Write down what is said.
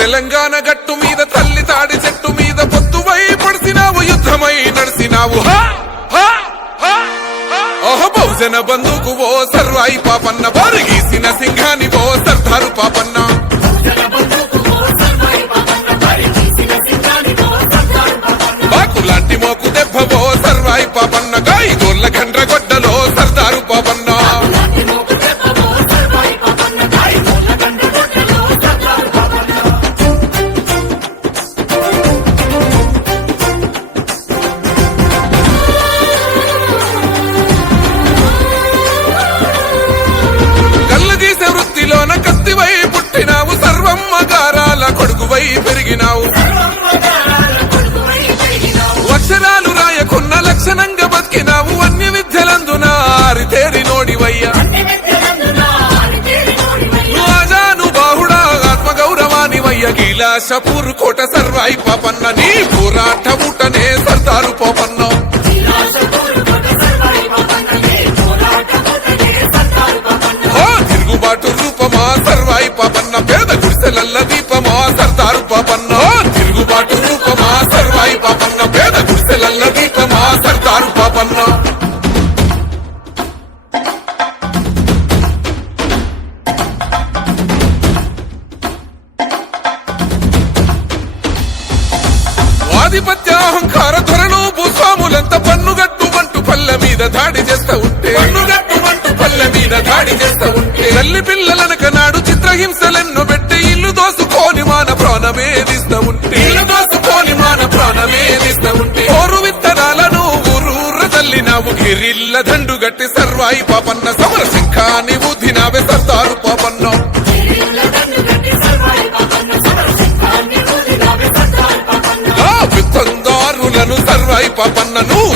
తెలంగాణ గట్టు మీద తల్లి తాడి చెట్టు మీద పొత్తువై పడిసినావు యుద్ధమై నడిసినావు బహుజన బంధుకు ఓ సర్వాయి పాపన్న బారిగీసిన సింహాని ఓ సర్దారు పాపన్న బాకులాంటి మోకు దెబ్బ ఓ సర్వాయి పాపన్న గాయి గోర్ల గండ్ర గొడ్డలో సర్దారు పాపన్న కత్తివై పుట్టినావు సర్వమ్మ గారాల కొడుకువై పెరిగినావు అక్షరాలు రాయకున్న లక్షణంగా బతికినావు అన్య విద్యలందున ఆరితేరి నోడివయ్యా రాజాను బాహుడా ఆత్మగౌరవానివయ్య కైలాసపూర్ కోట సర్వాయి పాపన్న నీ పోరాట ఊటనే సర్దారు పాపన్న తిరుగుబాటు రూపమా సర్వాయి పాపన్న పేద గుడిసెలల్ల దీపమా సర్దారు పాపన్న తిరుగుబాటు రూపమా సర్వాయి పాపన్న పేద గుడిసెలల్ల దీపమా సర్దారు పాపన్న ఆధిపత్య అహంకార ధరలు భూస్వాములంత పన్నుగట్టు వంటు పల్లె మీద దాడి చేస్తా ఉంటే పల్లె మీద దాడి చేస్తా ఉంటే తల్లి పిల్లలనక నాడు చిత్రహింసలెన్నో పెట్టి ఇల్లు దోసుకొని మాన ప్రాణమేదిస్తా ఉంటే ఓరు విత్తనాలను ఊరూర తల్లినావు గిరిల్ల దండు గట్టి సర్వాయి పాపన్న సమర సింఖాన్ని ఊదినావే సర్దారు పాపన్న విత్తందారులను సర్వాయి పాపన్న నువ్వు